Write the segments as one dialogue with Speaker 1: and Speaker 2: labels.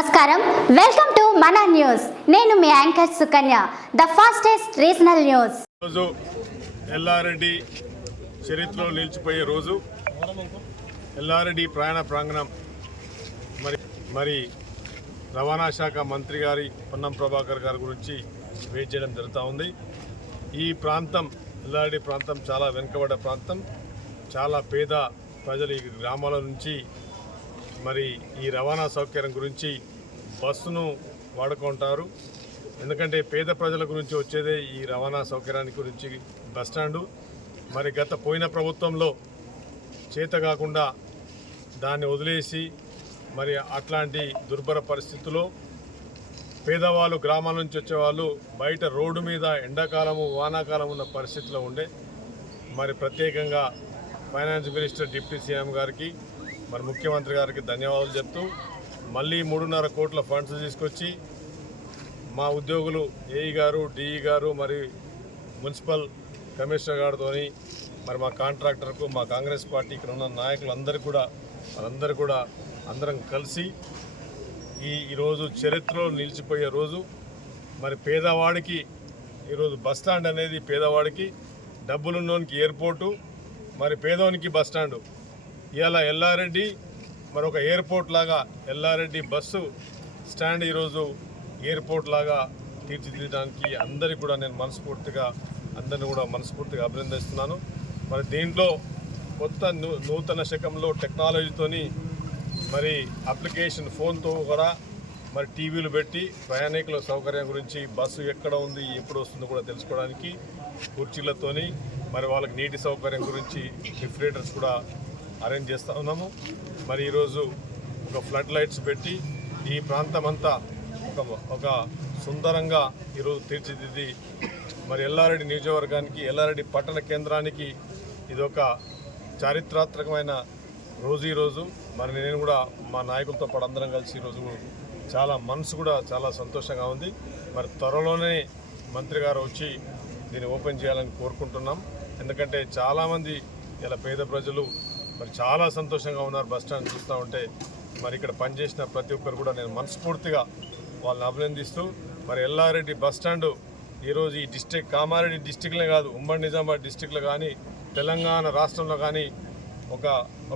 Speaker 1: నమస్కారం. Welcome to మన news నేను మీ anchor Sukanya the fastest regional news
Speaker 2: రోజు ఎల్లారెడ్డి చరిత్రలో నిలిచిపోయే రోజు. ఎల్లారెడ్డి ప్రయాణ ప్రాంగణం మరి మరి రవాణా శాఖ మంత్రి గారి పొన్నం ప్రభాకర్ గారి గురించి వెయిట్ చేయడం జరుగుతూ ఉంది. ఈ ప్రాంతం ఎల్లారెడ్డి ప్రాంతం చాలా వెనుకబడ్డ ప్రాంతం. చాలా పేద ప్రజలు ఈ గ్రామాల నుంచి మరి ఈ రవాణా సౌకర్యం గురించి బస్సును వాడుకుంటారు. ఎందుకంటే పేద ప్రజల గురించి వచ్చేదే ఈ రవాణా సౌకర్యానికి గురించి బస్టాండు మరి గత పోయిన ప్రభుత్వంలో చేత కాకుండా దాన్ని వదిలేసి మరి అట్లాంటి దుర్భర పరిస్థితుల్లో పేదవాళ్ళు గ్రామాల నుంచి వచ్చేవాళ్ళు బయట రోడ్డు మీద ఎండాకాలము వానాకాలం ఉన్న పరిస్థితిలో ఉండే. మరి ప్రత్యేకంగా ఫైనాన్స్ మినిస్టర్ డిప్యూటీ సీఎం గారికి మరి ముఖ్యమంత్రి గారికి ధన్యవాదాలు చెప్తూ మళ్ళీ మూడున్నర కోట్ల ఫండ్స్ తీసుకొచ్చి మా ఉద్యోగులు ఏఈ గారు డిఈ గారు మరి మున్సిపల్ కమిషనర్ గారితో మరి మా కాంట్రాక్టర్కు మా కాంగ్రెస్ పార్టీ ఇక్కడ ఉన్న నాయకులందరూ కూడా వాళ్ళందరూ కూడా అందరం కలిసి ఈ ఈరోజు చరిత్రలో నిలిచిపోయే రోజు మరి పేదవాడికి ఈరోజు బస్ స్టాండ్ అనేది పేదవాడికి డబ్బులున్నోనికి ఎయిర్పోర్టు మరి పేదవానికి బస్ స్టాండు. ఎల్లారెడ్డి మరి ఒక ఎయిర్పోర్ట్ లాగా ఎల్లారెడ్డి బస్సు స్టాండ్ ఈరోజు ఎయిర్పోర్ట్ లాగా తీర్చిదిద్దడానికి అందరికీ కూడా నేను మనస్ఫూర్తిగా అందరిని కూడా మనస్ఫూర్తిగా అభినందిస్తున్నాను. మరి దీంట్లో కొత్త నూ నూతన శకంలో టెక్నాలజీతోని మరి అప్లికేషన్ ఫోన్తో కూడా మరి టీవీలు పెట్టి ప్రయాణికుల సౌకర్యం గురించి బస్సు ఎక్కడ ఉంది ఎప్పుడు వస్తుందో కూడా తెలుసుకోవడానికి కుర్చీలతోని మరి వాళ్ళకి నీటి సౌకర్యం గురించి రిఫ్రిజరేటర్స్ కూడా అరేంజ్ చేస్తూ ఉన్నాము. మరి ఈరోజు ఒక ఫ్లడ్ లైట్స్ పెట్టి ఈ ప్రాంతం అంతా ఒక ఒక సుందరంగా ఈరోజు తీర్చిదిద్ది మరి ఎల్లారెడ్డి నియోజకవర్గానికి ఎల్లారెడ్డి పట్టణ కేంద్రానికి ఇది ఒక చారిత్రాత్మకమైన రోజు ఈరోజు. మరి నేను కూడా మా నాయకులతో పాటు అందరం కలిసి ఈరోజు చాలా మనసు కూడా చాలా సంతోషంగా ఉంది. మరి త్వరలోనే మంత్రి గారు వచ్చి దీన్ని ఓపెన్ చేయాలని కోరుకుంటున్నాం. ఎందుకంటే చాలామంది ఇలా పేద ప్రజలు మరి చాలా సంతోషంగా ఉన్నారు. బస్ స్టాండ్ చూస్తూ ఉంటే మరి ఇక్కడ పనిచేసిన ప్రతి ఒక్కరు కూడా నేను మనస్ఫూర్తిగా వాళ్ళని అభినందిస్తూ మరి ఎల్లారెడ్డి బస్ స్టాండు ఈరోజు ఈ డిస్టిక్ కామారెడ్డి డిస్టిక్లే కాదు ఉమ్మడి నిజామాబాద్ డిస్టిక్లో కానీ తెలంగాణ రాష్ట్రంలో కానీ ఒక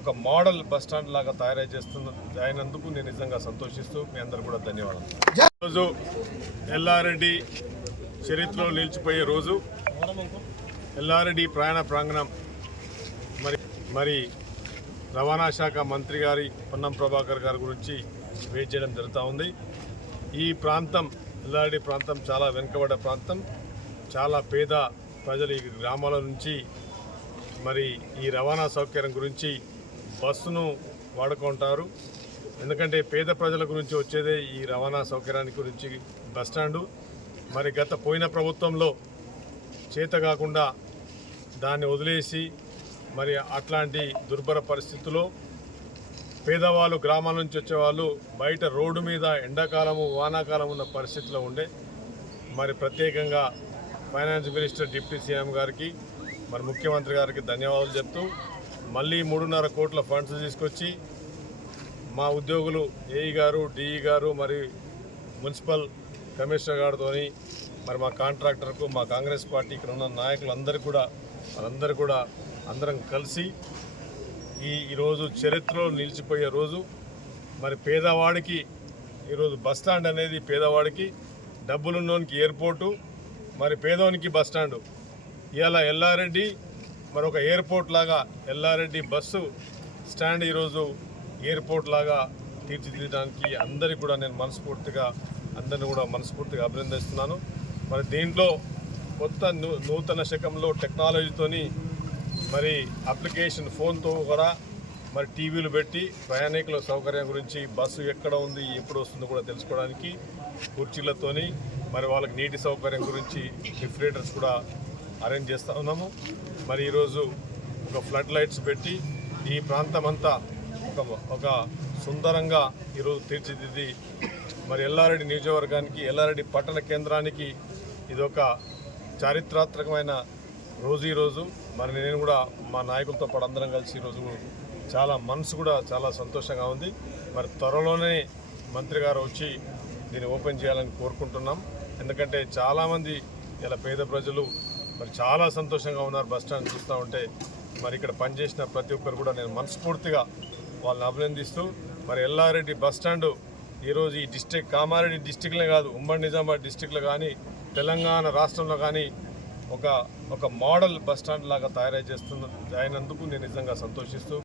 Speaker 2: ఒక మోడల్ బస్ స్టాండ్ లాగా తయారై చేస్తున్న అయినందుకు నేను నిజంగా సంతోషిస్తూ మీ అందరు కూడా ధన్యవాదాలు. ఈరోజు ఎల్లారెడ్డి చరిత్రలో నిలిచిపోయే రోజు ఎల్లారెడ్డి ప్రయాణ ప్రాంగణం మరి మరి రవాణా శాఖ మంత్రి గారి పొన్నం ప్రభాకర్ గారి గురించి వెయిట్ చేయడం జరుగుతూ ఉంది. ఈ ప్రాంతం ఎల్లారెడ్డి ప్రాంతం చాలా వెనుకబడ్డ ప్రాంతం. చాలా పేద ప్రజలు ఈ గ్రామాల నుంచి మరి ఈ రవాణా సౌకర్యం గురించి బస్సును వాడుకుంటారు. ఎందుకంటే పేద ప్రజల గురించి వచ్చేదే ఈ రవాణా సౌకర్యానికి గురించి బస్టాండు మరి గత పోయిన ప్రభుత్వంలో చేత కాకుండా దాన్ని వదిలేసి మరి అట్లాంటి దుర్భర పరిస్థితుల్లో పేదవాళ్ళు గ్రామాల నుంచి వచ్చేవాళ్ళు బయట రోడ్డు మీద ఎండాకాలము వానాకాలం ఉన్న పరిస్థితిలో ఉండే. మరి ప్రత్యేకంగా ఫైనాన్స్ మినిస్టర్ డిప్యూటీ సీఎం గారికి మరి ముఖ్యమంత్రి గారికి ధన్యవాదాలు చెప్తూ మళ్ళీ మూడున్నర కోట్ల ఫండ్స్ తీసుకొచ్చి మా ఉద్యోగులు ఏఈ గారు డిఈ గారు మరి మున్సిపల్ కమిషనర్ గారితో మరి మా కాంట్రాక్టర్కు మా కాంగ్రెస్ పార్టీ ఇక్కడ ఉన్న నాయకులందరూ కూడా వాళ్ళందరూ కూడా అందరం కలిసి ఈ ఈరోజు చరిత్రలో నిలిచిపోయే రోజు. మరి పేదవాడికి ఈరోజు బస్ స్టాండ్ అనేది పేదవాడికి డబ్బులున్నోనికి ఎయిర్పోర్టు మరి పేదవానికి బస్ స్టాండు. ఇవాళ ఎల్లారెడ్డి మరి ఒక ఎయిర్పోర్ట్ లాగా ఎల్లారెడ్డి బస్సు స్టాండ్ ఈరోజు ఎయిర్పోర్ట్ లాగా తీర్చిదిద్దడానికి అందరికీ కూడా నేను మనస్ఫూర్తిగా అందరిని కూడా మనస్ఫూర్తిగా అభినందిస్తున్నాను. మరి దీంట్లో కొత్త నూ నూతన శకంలో టెక్నాలజీతోని మరి అప్లికేషన్ ఫోన్తో కూడా మరి టీవీలు పెట్టి ప్రయాణికుల సౌకర్యం గురించి బస్సు ఎక్కడ ఉంది ఎప్పుడు వస్తుందో కూడా తెలుసుకోవడానికి కుర్చీలతోని మరి వాళ్ళకి నీటి సౌకర్యం గురించి రిఫ్రిజరేటర్స్ కూడా అరేంజ్ చేస్తూ ఉన్నాము. మరి ఈరోజు ఒక ఫ్లడ్ లైట్స్ పెట్టి ఈ ప్రాంతం అంతా ఒక ఒక సుందరంగా ఈరోజు తీర్చిదిద్ది మరి ఎల్లారెడ్డి నియోజకవర్గానికి ఎల్లారెడ్డి పట్టణ కేంద్రానికి ఇది ఒక చారిత్రాత్మకమైన రోజు ఈరోజు. మరి నేను కూడా మా నాయకులతో పాటు అందరం కలిసి ఈరోజు చాలా మనసు కూడా చాలా సంతోషంగా ఉంది. మరి త్వరలోనే మంత్రి గారు వచ్చి దీన్ని ఓపెన్ చేయాలని కోరుకుంటున్నాం. ఎందుకంటే చాలామంది ఇలా పేద ప్రజలు మరి చాలా సంతోషంగా ఉన్నారు బస్ స్టాండ్ చూస్తూ ఉంటే. మరి ఇక్కడ పనిచేసిన ప్రతి ఒక్కరు కూడా నేను మనస్ఫూర్తిగా వాళ్ళని అభినందిస్తూ మరి ఎల్లారెడ్డి బస్ స్టాండు ఈరోజు ఈ డిస్టిక్ కామారెడ్డి డిస్టిక్లే కాదు ఉమ్మడి నిజామాబాద్ డిస్టిక్లో కానీ తెలంగాణ రాష్ట్రంలో కానీ ఒక ఒక మోడల్ బస్ స్టాండ్ లాగా తయారై చేస్తున్న అయినందుకు నేను నిజంగా సంతోషిస్తూ